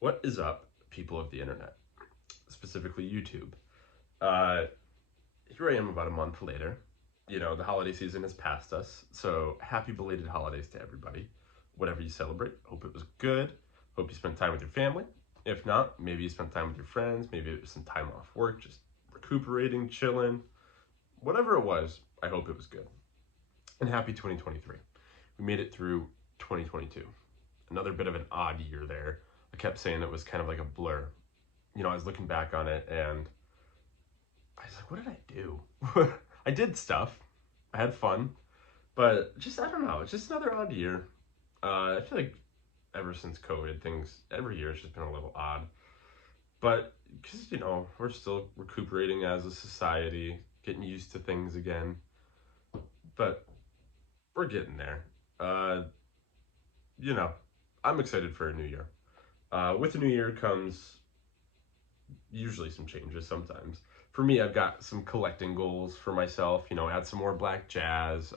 What is up, people of the internet, specifically YouTube? Uh, Here I am about a month later. The holiday season has passed us, so happy belated holidays to everybody. Whatever you celebrate, hope it was good. Hope you spent time with your family. If not, maybe you spent time with your friends, maybe it was some time off work, just recuperating, chilling. Whatever it was, I hope it was good. And happy 2023. We made it through 2022. Another bit of an odd year there. I kept saying it was kind of like a blur. I was looking back on it and I was like, what did I do? I did stuff. I had fun. But just, I don't know, it's just another odd year. I feel like ever since COVID, every year has just been a little odd. But, because, we're still recuperating as a society, getting used to things again. But we're getting there. Uh, you know, I'm excited for a new year. With a new year comes usually some changes sometimes. For me, I've got some collecting goals for myself, add some more black jazz,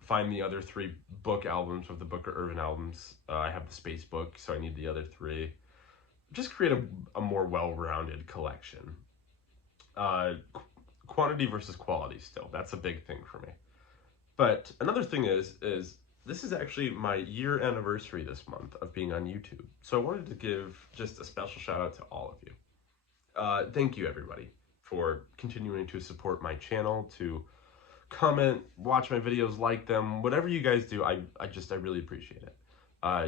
find the other three book albums of the Book of Irvin albums. I have the Space Book, so I need the other three. Just create a more well-rounded collection. Quantity versus quality still. That's a big thing for me. But another thing is this is actually my year anniversary this month of being on YouTube. So I wanted to give just a special shout out to all of you. Thank you everybody for continuing to support my channel, to comment, watch my videos, like them, whatever you guys do. I really appreciate it.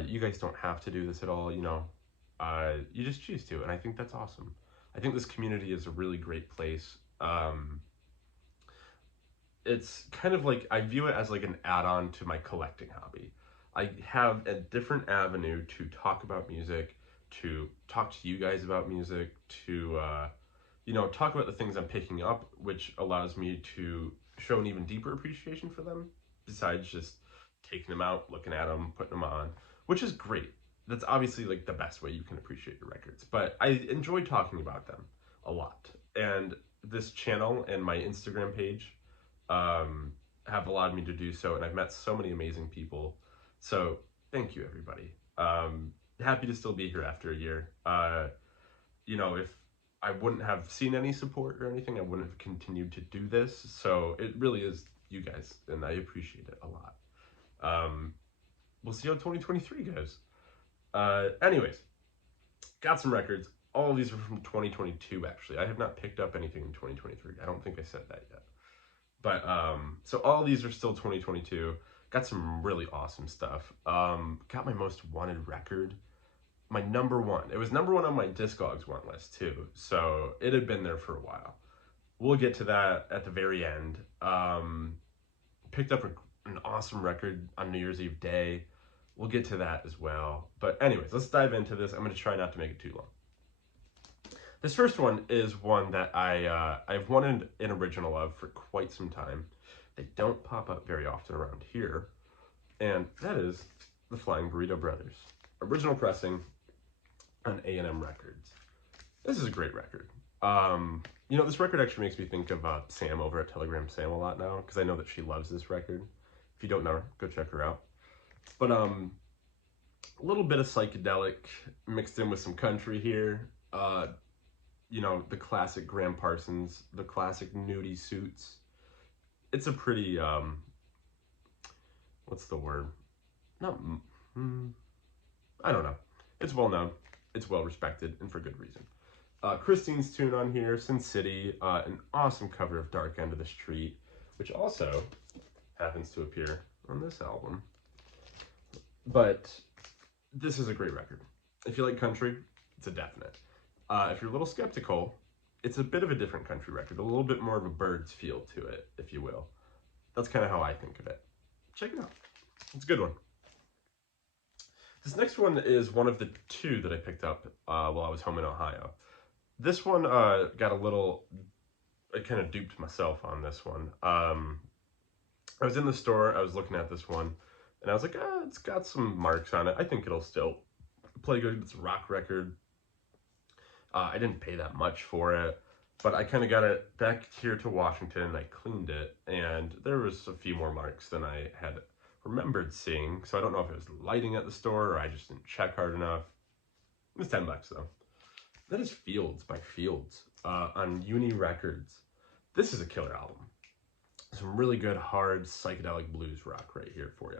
You guys don't have to do this at all, you just choose to, and I think that's awesome. I think this community is a really great place. It's kind of like, I view it as like an add-on to my collecting hobby. I have a different avenue to talk about music, to talk to you guys about music, to talk about the things I'm picking up, which allows me to show an even deeper appreciation for them, besides just taking them out, looking at them, putting them on, which is great. That's obviously like the best way you can appreciate your records, but I enjoy talking about them a lot. And this channel and my Instagram page have allowed me to do so, and I've met so many amazing people. So thank you, everybody. Happy to still be here after a year. If I wouldn't have seen any support or anything, I wouldn't have continued to do this. So it really is you guys, and I appreciate it a lot. We'll see how 2023 goes. Anyways, got some records. All of these are from 2022, actually. I have not picked up anything in 2023. I don't think I said that yet. But, so all these are still 2022. Got some really awesome stuff. Got my most wanted record. My number one. It was number one on my Discogs want list, too. So it had been there for a while. We'll get to that at the very end. Picked up an awesome record on New Year's Eve day. We'll get to that as well. But anyways, let's dive into this. I'm going to try not to make it too long. This first one is one that I've wanted an original of for quite some time. They don't pop up very often around here. And that is the Flying Burrito Brothers. Original pressing on A&M Records. This is a great record. This record actually makes me think of Sam over at Telegram Sam a lot now, because I know that she loves this record. If you don't know her, go check her out. But a little bit of psychedelic mixed in with some country here. The classic Graham Parsons, the classic nudie suits. It's a pretty, what's the word? Not, I don't know. It's well known. It's well respected, and for good reason. Christine's tune on here, Sin City, an awesome cover of Dark End of the Street, which also happens to appear on this album. But this is a great record. If you like country, it's a definite. If you're a little skeptical, it's a bit of a different country record, a little bit more of a Byrds feel to it, if you will. That's kind of how I think of it. Check it out. It's a good one. This next one is one of the two that I picked up while I was home in Ohio. This one got a little, I kind of duped myself on this one. I was in the store, I was looking at this one, and I was like, it's got some marks on it. I think it'll still play good. It's a rock record. I didn't pay that much for it, but I kind of got it back here to Washington, and I cleaned it, and there was a few more marks than I had remembered seeing. So I don't know if it was lighting at the store or I just didn't check hard enough. It's $10 though. That is Fields by Fields on Uni Records. This is a killer album. Some really good, hard, psychedelic blues rock right here for you.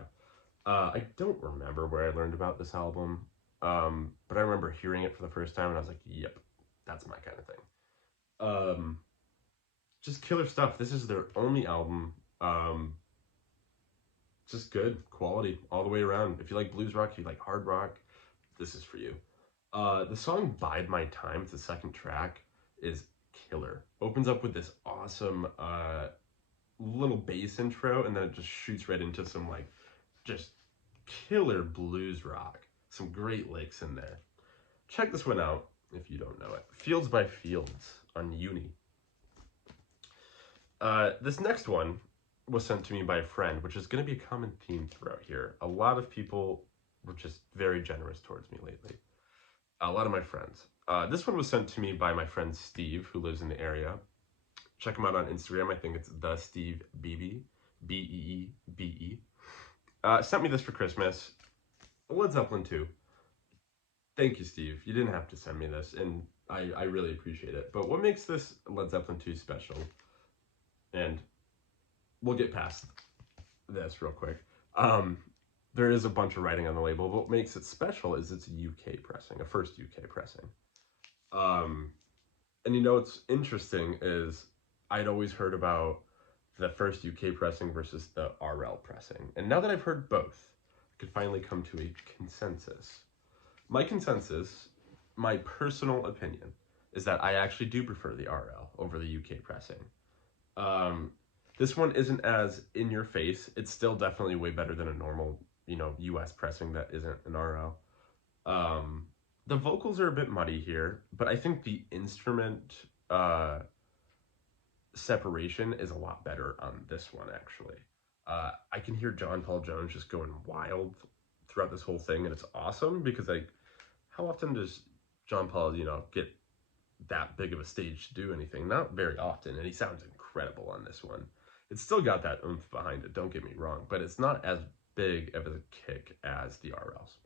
I don't remember where I learned about this album, but I remember hearing it for the first time and I was like, yep, that's my kind of thing. Just killer stuff. This is their only album. Just good quality all the way around. If you like blues rock, if you like hard rock, this is for you. The song Bide My Time, it's the second track, is killer. Opens up with this awesome little bass intro, and then it just shoots right into some like just killer blues rock. Some great licks in there. Check this one out if you don't know it. Fields by Fields on Uni. This next one was sent to me by a friend, which is going to be a common theme throughout here. A lot of people were just very generous towards me lately. A lot of my friends. This one was sent to me by my friend Steve, who lives in the area. Check him out on Instagram. I think it's the Steve Beebe, Beebe. Sent me this for Christmas. Led Zeppelin 2. Thank you, Steve. You didn't have to send me this, and I really appreciate it. But what makes this Led Zeppelin 2 special, and we'll get past this real quick. There is a bunch of writing on the label, but what makes it special is it's a UK pressing, a first UK pressing. And you know what's interesting is I'd always heard about the first UK pressing versus the RL pressing. And now that I've heard both, I could finally come to a consensus. My consensus, my personal opinion, is that I actually do prefer the RL over the UK pressing. This one isn't as in your face. It's still definitely way better than a normal, US pressing that isn't an RL. The vocals are a bit muddy here, but I think the instrument separation is a lot better on this one, actually. I can hear John Paul Jones just going wild throughout this whole thing, and it's awesome because, like, how often does John Paul, get that big of a stage to do anything? Not very often, and he sounds incredible on this one. It's still got that oomph behind it, don't get me wrong, but it's not as big of a kick as the RLs.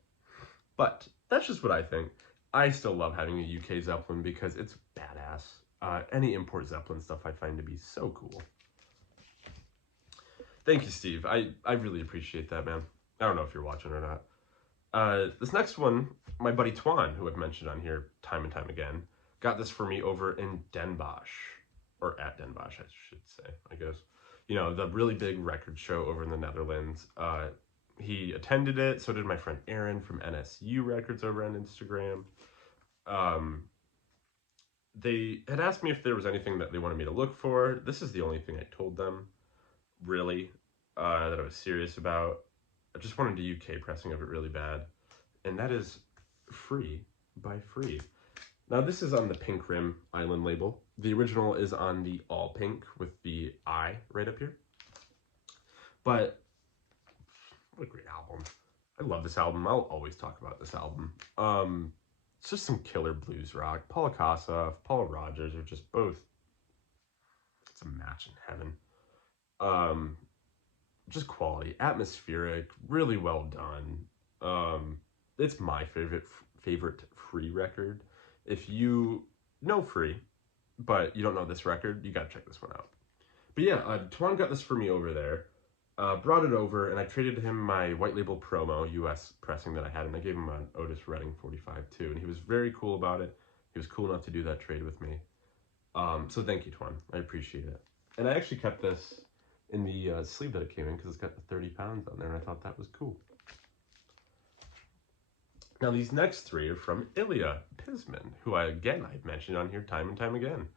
But that's just what I think. I still love having a UK Zeppelin because it's badass. Any import Zeppelin stuff I find to be so cool. Thank you, Steve. I really appreciate that, man. I don't know if you're watching or not. This next one, my buddy Twan, who I've mentioned on here time and time again, got this for me over in Den Bosch. Or at Den Bosch, I should say, I guess. The really big record show over in the Netherlands. He attended it, so did my friend Aaron from NSU Records over on Instagram. They had asked me if there was anything that they wanted me to look for. This is the only thing I told them, really, that I was serious about. I just wanted a UK pressing of it really bad. And that is Free by Free. Now, this is on the Pink Rim Island label. The original is on the all pink with the I right up here. But what a great album. I love this album. I'll always talk about this album. It's just some killer blues rock. Paul Kossoff, Paul Rogers are just both. It's a match in heaven. Just quality, atmospheric, really well done. It's my favorite Free record. If you know Free, but you don't know this record, you gotta check this one out. But yeah, Twan got this for me over there. Brought it over, and I traded him my white label promo US pressing that I had, and I gave him an Otis Redding 45 too, and he was very cool about it. He was cool enough to do that trade with me. So thank you, Twan. I appreciate it. And I actually kept this in the sleeve that it came in because it's got the 30 pounds on there, and I thought that was cool. Now, these next three are from Ilya Pisman, who I've mentioned on here time and time again.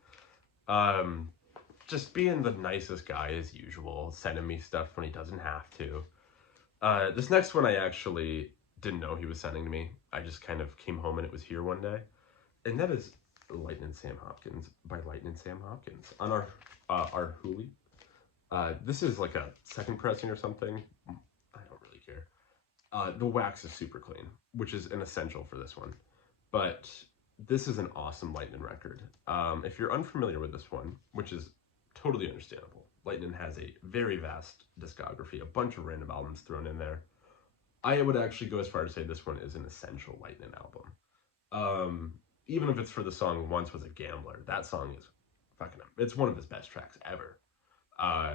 Just being the nicest guy as usual, sending me stuff when he doesn't have to. This next one I actually didn't know he was sending to me. I just kind of came home and it was here one day. And that is Lightnin' Sam Hopkins by Lightnin' Sam Hopkins on our Huey. This is like a second pressing or something. I don't really care. The wax is super clean, which is an essential for this one. But this is an awesome Lightnin' record. If you're unfamiliar with this one, which is totally understandable, Lightnin' has a very vast discography, a bunch of random albums thrown in there. I would actually go as far as to say this one is an essential Lightnin' album. Um, Even if it's for the song "Once Was a Gambler," that song is fucking. It's one of his best tracks ever. Uh,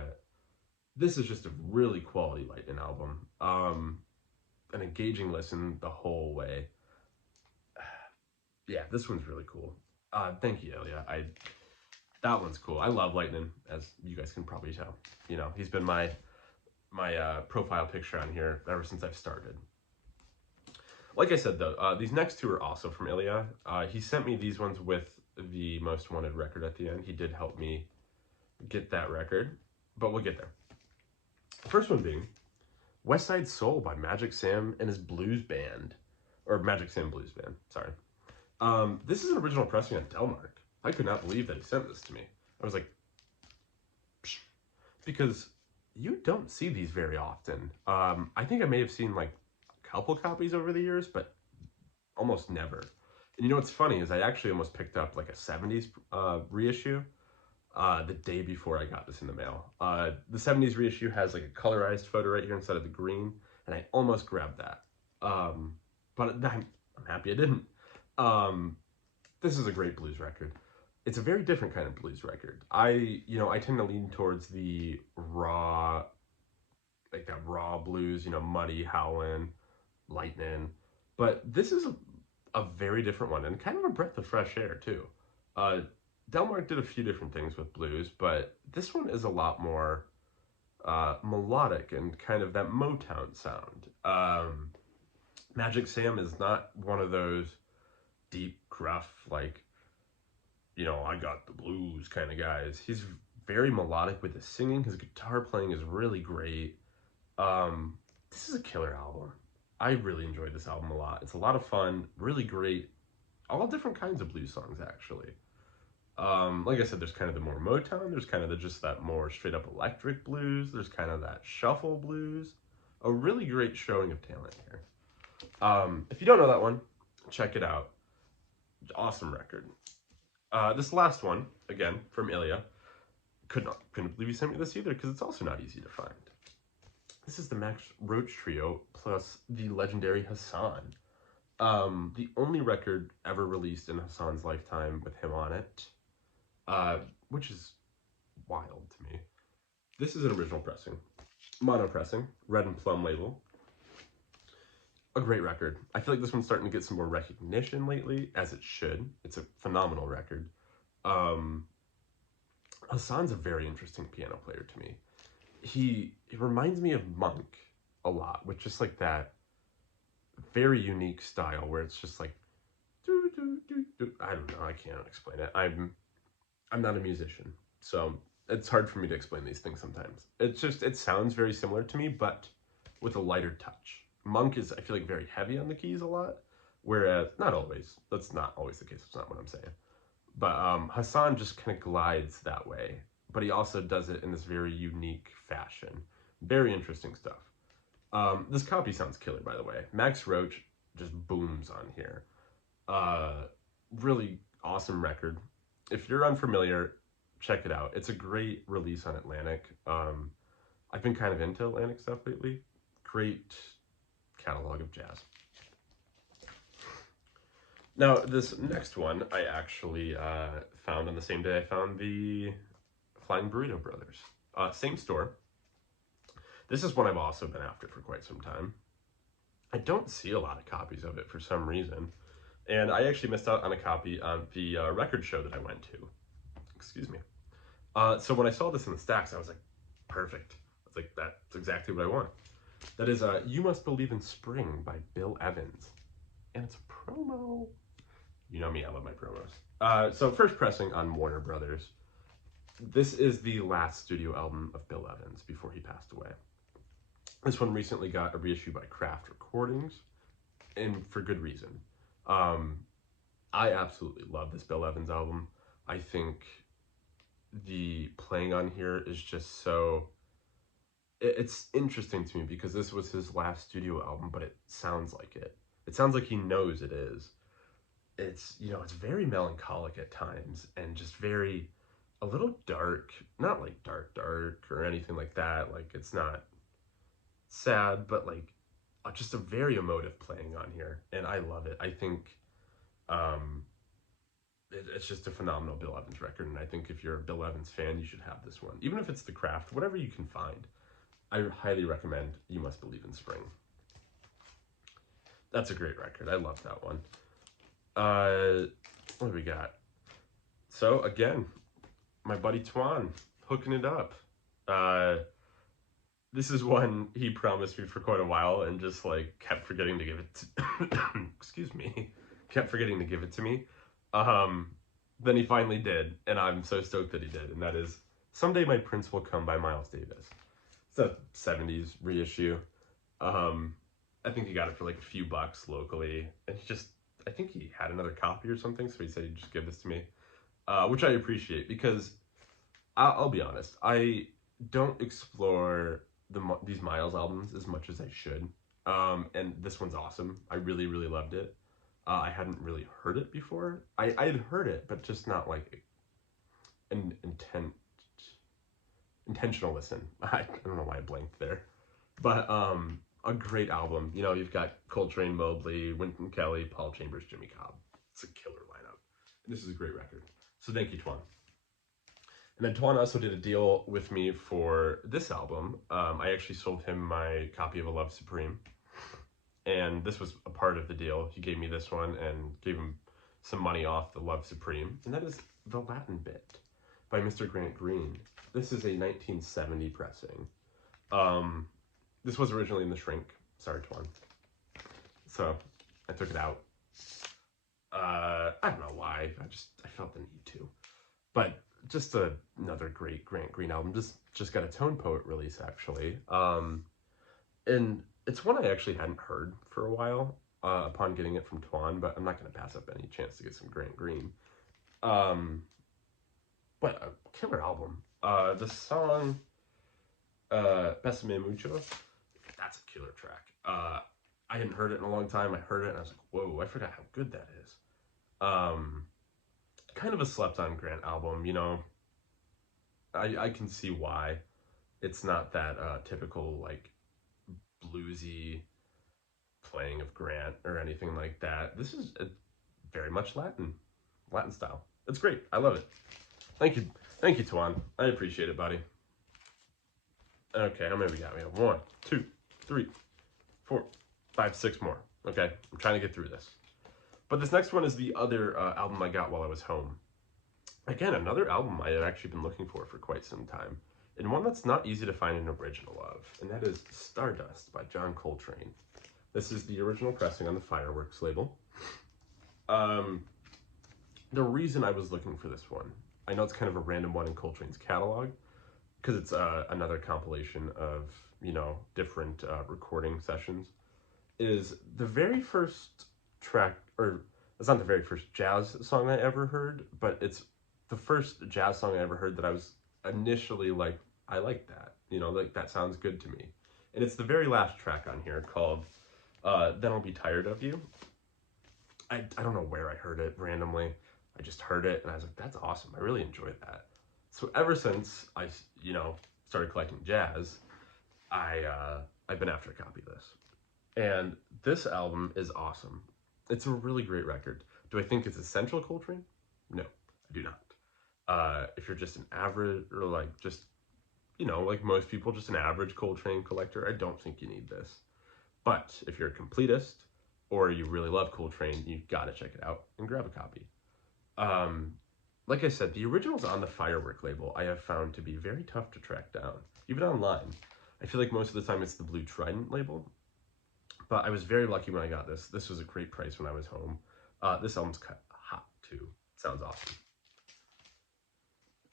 this is just a really quality Lightning album. An engaging listen the whole way. Yeah, this one's really cool. Thank you, Ilya. That one's cool. I love Lightning, as you guys can probably tell. You know, he's been my profile picture on here ever since I've started. Like I said, though, these next two are also from Ilya. He sent me these ones with the Most Wanted record at the end. He did help me get that record, but we'll get there. The first one being West Side Soul by Magic Sam and his blues band, or Magic Sam Blues Band. Sorry. This is an original pressing on Delmark. I could not believe that he sent this to me. I was like, psh, because you don't see these very often. I think I may have seen like a couple copies over the years, but almost never. And you know what's funny is I actually almost picked up like a 70s reissue the day before I got this in the mail. The 70s reissue has like a colorized photo right here instead of the green, and I almost grabbed that. But I'm happy I didn't. Um, this is a great blues record. It's a very different kind of blues record. I tend to lean towards the raw, like that raw blues, Muddy, Howlin', Lightning. But this is a very different one and kind of a breath of fresh air too. Uh, Delmark did a few different things with blues, but this one is a lot more melodic and kind of that Motown sound. Magic Sam is not one of those deep, gruff, like, I got the blues kind of guys. He's very melodic with his singing. His guitar playing is really great. This is a killer album. I really enjoyed this album a lot. It's a lot of fun, really great, all different kinds of blues songs actually. Like I said, there's kind of the more Motown, there's kind of just that more straight up electric blues, there's kind of that shuffle blues. A really great showing of talent here. If you don't know that one, check it out. Awesome record. This last one, again, from Ilya, couldn't believe he sent me this either because it's also not easy to find. This is the Max Roach Trio plus the legendary Hassan. The only record ever released in Hassan's lifetime with him on it, which is wild to me. This is an original pressing, mono pressing, red and plum label. A great record. I feel like this one's starting to get some more recognition lately, as it should. It's a phenomenal record. Hassan's a very interesting piano player to me. He reminds me of Monk a lot, with just like that very unique style where it's just like doo, doo, doo, doo. I don't know, I can't explain it. I'm not a musician, so it's hard for me to explain these things sometimes. It sounds very similar to me, but with a lighter touch. Monk is, I feel like, very heavy on the keys a lot, whereas not always. That's not always the case. That's not what I'm saying. But Hassan just kind of glides that way, but he also does it in this very unique fashion. Very interesting stuff. This copy sounds killer, by the way. Max Roach just booms on here. Really awesome record. If you're unfamiliar, check it out. It's a great release on Atlantic. I've been kind of into Atlantic stuff lately. Great catalog of jazz. Now, this next one I actually found on the same day I found the Flying Burrito Brothers. Same store. This is one I've also been after for quite some time. I don't see a lot of copies of it for some reason. And I actually missed out on a copy on the record show that I went to. Excuse me. So when I saw this in the stacks, I was like, perfect. I was like, that's exactly what I want. That is You Must Believe in Spring by Bill Evans. And it's a promo. You know me, I love my promos. So first pressing on Warner Brothers. This is the last studio album of Bill Evans before he passed away. This one recently got a reissue by Kraft Recordings, and for good reason. I absolutely love this Bill Evans album. I think the playing on here is just so... It's interesting to me because this was his last studio album, but it sounds like it. It sounds like he knows it is. It's very melancholic at times and just very, a little dark. Not like dark or anything like that. Like, it's not sad, but like just a very emotive playing on here, and I love it. I think It's just a phenomenal Bill Evans record, and I think if you're a Bill Evans fan, you should have this one. Even if it's The Craft, whatever you can find, I highly recommend You Must Believe in Spring. That's a great record. I love that one. What do we got? So, again, my buddy Twan, hooking it up. This is one he promised me for quite a while and just like kept forgetting to give it to excuse me, kept forgetting to give it to me. Then he finally did, and I'm so stoked that he did, and that is Someday My Prince Will Come by Miles Davis. It's a 70s reissue. I think he got it for like a few bucks locally, and I think he had another copy or something, so he said he'd just give this to me, which I appreciate, because I'll be honest, I don't explore these Miles albums as much as I should, and this one's awesome. I really, really loved it. I hadn't really heard it before. I had heard it, but just not like an intentional listen. I don't know why I blanked there. But a great album. You know, you've got Coltrane, Mobley, Wynton Kelly, Paul Chambers, Jimmy Cobb. It's a killer lineup. And this is a great record. So thank you, Twan. And then Twan also did a deal with me for this album. I actually sold him my copy of A Love Supreme. And this was a part of the deal. He gave me this one and gave him some money off the Love Supreme. And that is The Latin Bit by Mr. Grant Green. This is a 1970 pressing. This was originally in the Shrink. Sorry, Twan. So I took it out. I don't know why. I felt the need to. But just another great Grant Green album. Just got a Tone Poet release, actually. And it's one I actually hadn't heard for a while upon getting it from Twan, but I'm not going to pass up any chance to get some Grant Green. But a killer album. The song Besame Mucho, that's a killer track. I hadn't heard it in a long time. I heard it and I was like, whoa, I forgot how good that is. Kind of a slept-on Grant album, you know. I can see why. It's not that typical, like, bluesy playing of Grant or anything like that. This is very much Latin style. It's great. I love it. Thank you, Twan. I appreciate it, buddy. Okay, how many we got? We have 1, 2, 3, 4, 5, 6 more. Okay, I'm trying to get through this. But this next one is the other album I got while I was home. Again, another album I had actually been looking for quite some time, and one that's not easy to find an original of, and that is Stardust by John Coltrane. This is the original pressing on the Fireworks label. The reason I was looking for this one, I know it's kind of a random one in Coltrane's catalog, because it's another compilation of, you know, different recording sessions, is the very first track, or it's not the very first jazz song I ever heard, but it's the first jazz song I ever heard that I was initially like, I like that, you know, like that sounds good to me. And it's the very last track on here called Then I'll Be Tired of You. I don't know where I heard it randomly. I just heard it and I was like, that's awesome. I really enjoyed that. So ever since I, you know, started collecting jazz, I've been after a copy of this. And this album is awesome. It's a really great record. Do I think it's essential Coltrane? No, I do not. If you're just an average, or like just, you know, like most people, just an average Coltrane collector, I don't think you need this. But if you're a completist, or you really love Coltrane, you've got to check it out and grab a copy. Like I said, the originals on the Firework label I have found to be very tough to track down, even online. I feel like most of the time it's the Blue Trident label, but I was very lucky when I got this. This was a great price when I was home. This album's cut hot too. Sounds awesome.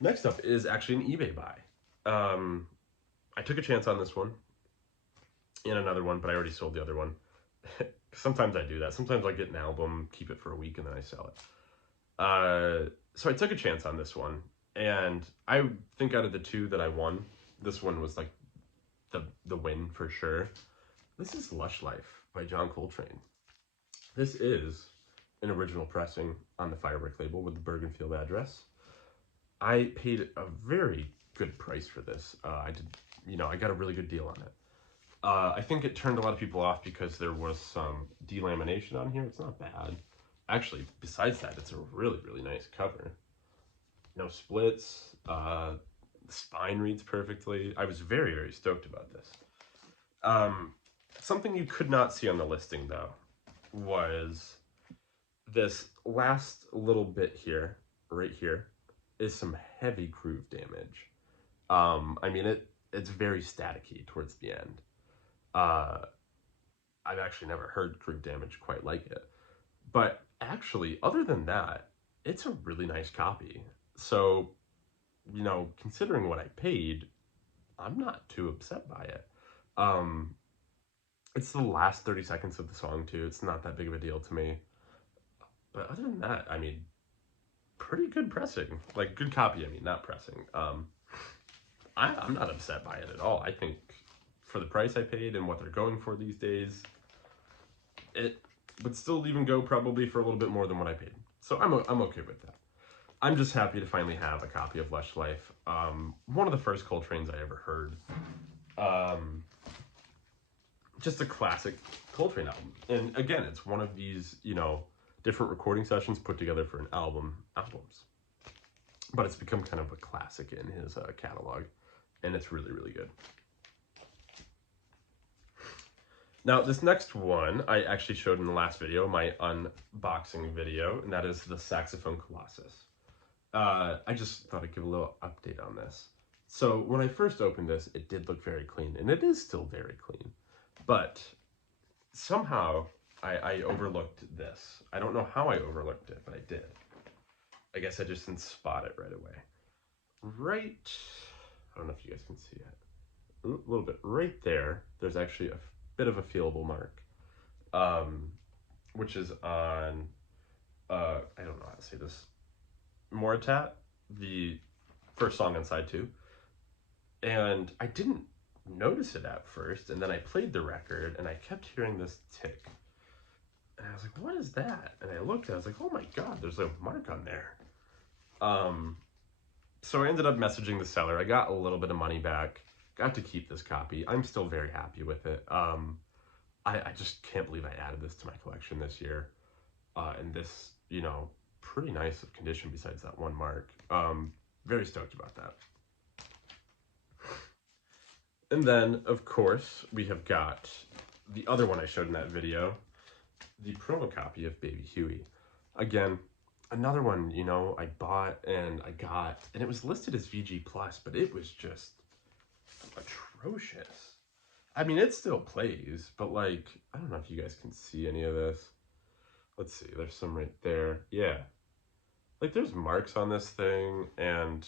Next up is actually an eBay buy. I took a chance on this one and another one, but I already sold the other one. Sometimes I do that. Sometimes I get an album, keep it for a week, and then I sell it. So I took a chance on this one, and I think out of the two that I won, this one was like the win for sure. This is Lush Life by John Coltrane. This is an original pressing on the Firework label with the Bergenfield address. I paid a very good price for this. I got a really good deal on it. I think it turned a lot of people off because there was some delamination on here. It's not bad. actually, besides that, it's a really, really nice cover. No splits. The spine reads perfectly. I was very, very stoked about this. Um, Something you could not see on the listing, though, was this last little bit here, right here, is some heavy groove damage. I mean, it's very staticky towards the end. Uh, I've actually never heard groove damage quite like it. But actually, other than that, it's a really nice copy. So, considering what I paid, I'm not too upset by it. Um, it's the last 30 seconds of the song, too. It's not that big of a deal to me. But other than that, I mean, pretty good pressing. Like, good copy, I mean, not pressing. I'm not upset by it at all. I think for the price I paid and what they're going for these days, it would still even go probably for a little bit more than what I paid. So I'm okay with that. I'm just happy to finally have a copy of Lush Life. One of the first Coltrane's I ever heard. Um, just a classic Coltrane album. And again, it's one of these, different recording sessions put together for an albums. But it's become kind of a classic in his catalog. And it's really, really good. Now, this next one I actually showed in the last video, my unboxing video, and that is the Saxophone Colossus. I just thought I'd give a little update on this. So when I first opened this, it did look very clean, and it is still very clean. But somehow I overlooked this. I don't know how I overlooked it, but I did. I guess I just didn't spot it right away. Right, I don't know if you guys can see it. A little bit right there, there's actually a bit of a feelable mark, which is on, I don't know how to say this, Moratat, the first song on side 2. And I didn't notice it at first, and then I played the record, and I kept hearing this tick. And I was like, what is that? And I looked, and I was like, oh my god, there's a mark on there. So I ended up messaging the seller. I got a little bit of money back, got to keep this copy. I'm still very happy with it. I just can't believe I added this to my collection this year. And this, pretty nice of condition besides that one mark. Very stoked about that. And then, of course, we have got the other one I showed in that video, the promo copy of Baby Huey. Again, another one, I bought and I got, and it was listed as VG+, but it was just atrocious. I mean, it still plays, but like, I don't know if you guys can see any of this. Let's see, there's some right there. Yeah. Like, there's marks on this thing, and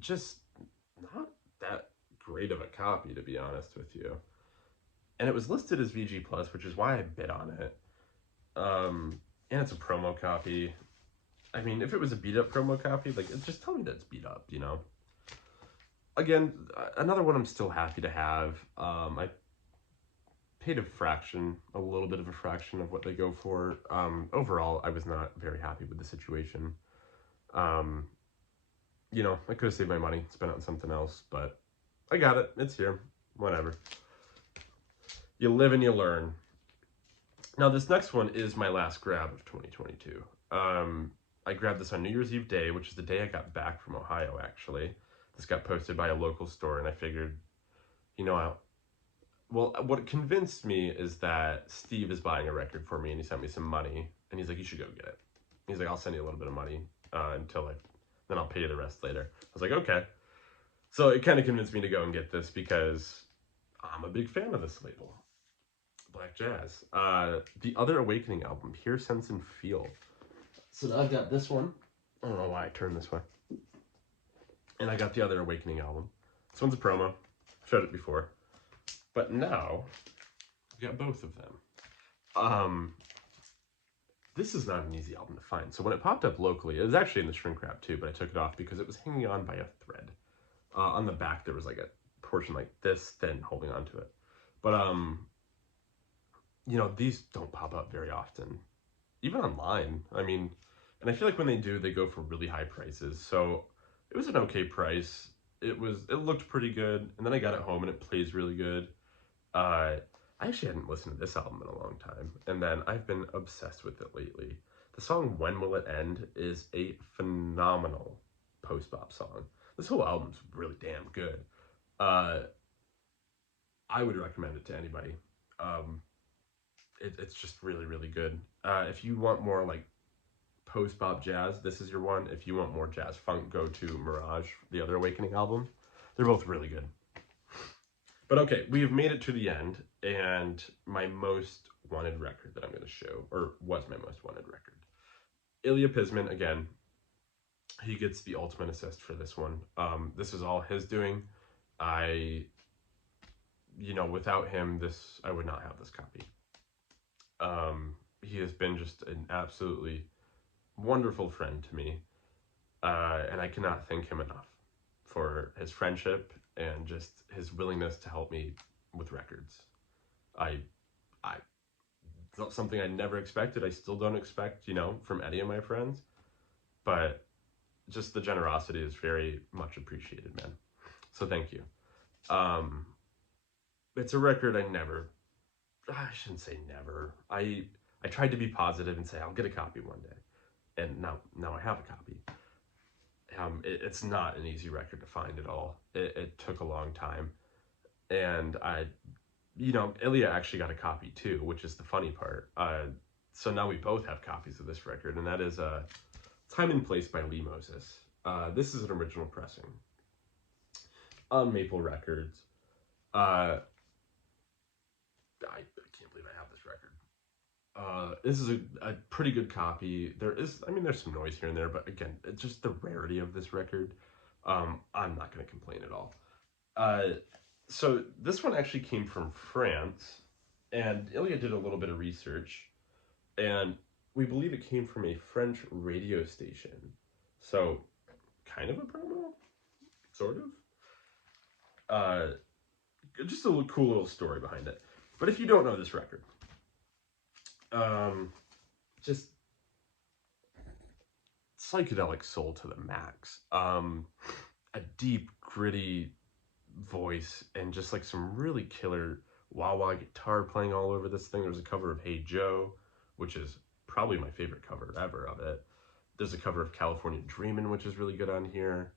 just not that great of a copy, to be honest with you. And it was listed as VG+, which is why I bid on it. And it's a promo copy. I mean, if it was a beat-up promo copy, like, just tell me that it's beat up, Again, another one I'm still happy to have. I paid a little bit of a fraction of what they go for. Overall, I was not very happy with the situation. I could have saved my money, spent it on something else, but I got it. It's here. Whatever. You live and you learn. Now, this next one is my last grab of 2022. I grabbed this on New Year's Eve day, which is the day I got back from Ohio, actually. This got posted by a local store, and I figured, well, what convinced me is that Steve is buying a record for me, and he sent me some money, and he's like, you should go get it. He's like, I'll send you a little bit of money then I'll pay you the rest later. I was like, okay. So it kind of convinced me to go and get this because I'm a big fan of this label, Black Jazz. The Other Awakening album, Hear, Sense, and Feel. So now I've got this one. I don't know why I turned this way. And I got the Other Awakening album. This one's a promo. I've showed it before. But now, I've got both of them. This is not an easy album to find. So when it popped up locally, it was actually in the shrink wrap too, but I took it off because it was hanging on by a thread. On the back, there was like a portion like this thin holding onto it. But, these don't pop up very often. Even online. I mean, and I feel like when they do, they go for really high prices. So it was an okay price. It looked pretty good. And then I got it home and it plays really good. I actually hadn't listened to this album in a long time. And then I've been obsessed with it lately. The song When Will It End is a phenomenal post-bop song. This whole album's really damn good. Uh, I would recommend it to anybody. Um, it's just really, really good. If you want more like post-bop jazz, this is your one. If you want more jazz funk, go to Mirage, the other Awakening album. They're both really good. But okay, we have made it to the end, and my most wanted record that I'm going to show, or was my most wanted record. Ilya Pisman, again, he gets the ultimate assist for this one. This is all his doing. I, without him, I would not have this copy. He has been just an absolutely wonderful friend to me, and I cannot thank him enough for his friendship and just his willingness to help me with records. I, I, something I never expected. I still don't expect, from any of my friends, but just the generosity is very much appreciated, man. So thank you. Um, it's a record I shouldn't say never. I tried to be positive and say I'll get a copy one day, and now I have a copy. It's not an easy record to find at all. It took a long time, and Ilya actually got a copy too, which is the funny part. So now we both have copies of this record, and that is Time and Place by Lee Moses. This is an original pressing on Maple Records. I can't believe I have this record. This is a pretty good copy. There's some noise here and there, but again, it's just the rarity of this record. I'm not going to complain at all. So this one actually came from France, and Ilya did a little bit of research, and we believe it came from a French radio station. So, kind of a promo, sort of. Just a cool little story behind it. But if you don't know this record, just psychedelic soul to the max. A deep, gritty voice and just like some really killer wah-wah guitar playing all over this thing. There's a cover of Hey Joe, which is probably my favorite cover ever of it. There's a cover of California Dreamin', which is really good on here.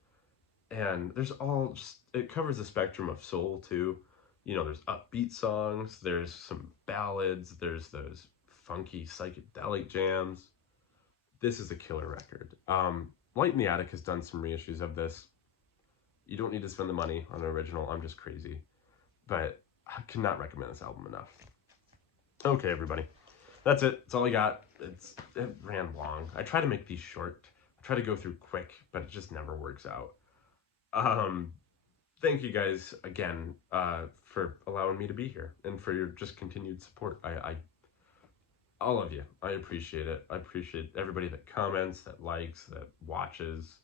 And it covers the spectrum of soul too. There's upbeat songs, there's some ballads, there's those funky psychedelic jams. This is a killer record. Light in the Attic has done some reissues of this. You don't need to spend the money on an original. I'm just crazy. But I cannot recommend this album enough. Okay, everybody. That's it. That's all I got. It ran long. I try to make these short. I try to go through quick, but it just never works out. Thank you guys again for allowing me to be here and for your just continued support. I all of you. I appreciate it. I appreciate everybody that comments, that likes, that watches.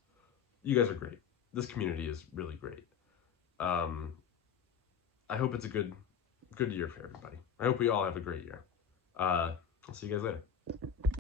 You guys are great. This community is really great. I hope it's a good year for everybody. I hope we all have a great year. I'll see you guys later.